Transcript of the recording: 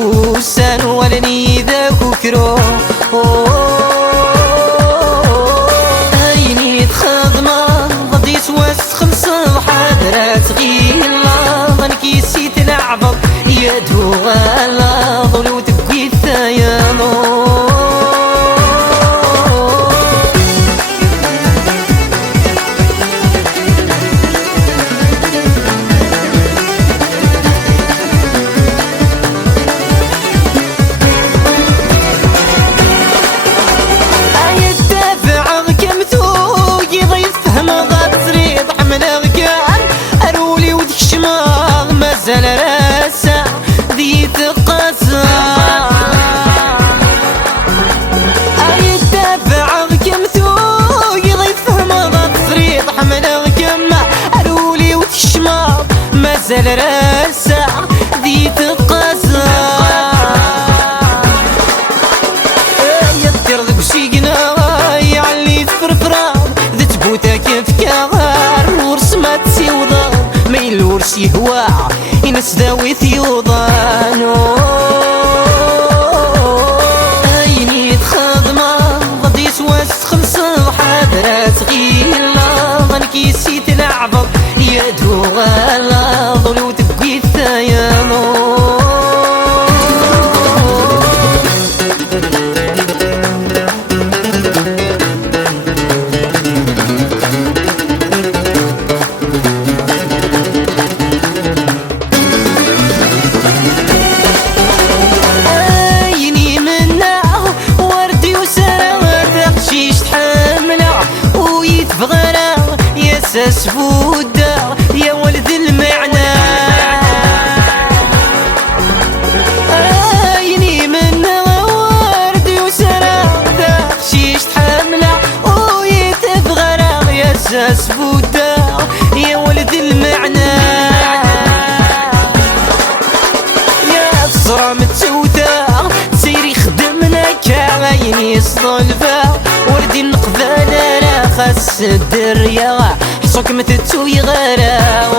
بوسان ولني ذاك وكرو هيني تخدمة غادي توس خلص حضرات غيلا ظنكي سيت العبط يدو غالا ظلو تبقي الثيانو مازال راسا ذي تقاسا يدافع كم ثوق يفهم غا تصريط حمله كما أرولي وتشمار مازال راسا ذي تقاسا يطير ذك سيقنا يعلي فرفرا ذي تبوتا كيف كغار ورسمة تسيوضا ما يلورس يهوى ينس ذاوي ثيوضانو هيني تخدمة غادي توس خلص حضرات غيلا ظنكي سيت العبط يدو غالا ظلو تبقي الثيانو اساس فودا يا ولد المعنى عيني من ورد وسرى تخشيش تحمله ويتفغرى يا اساس فودا يا ولد المعنى يا الصرا متسوتا سيري خدمنا كعيني صلفا وردي النقبالة لا خاص الدريا حصوك متتوي غيرها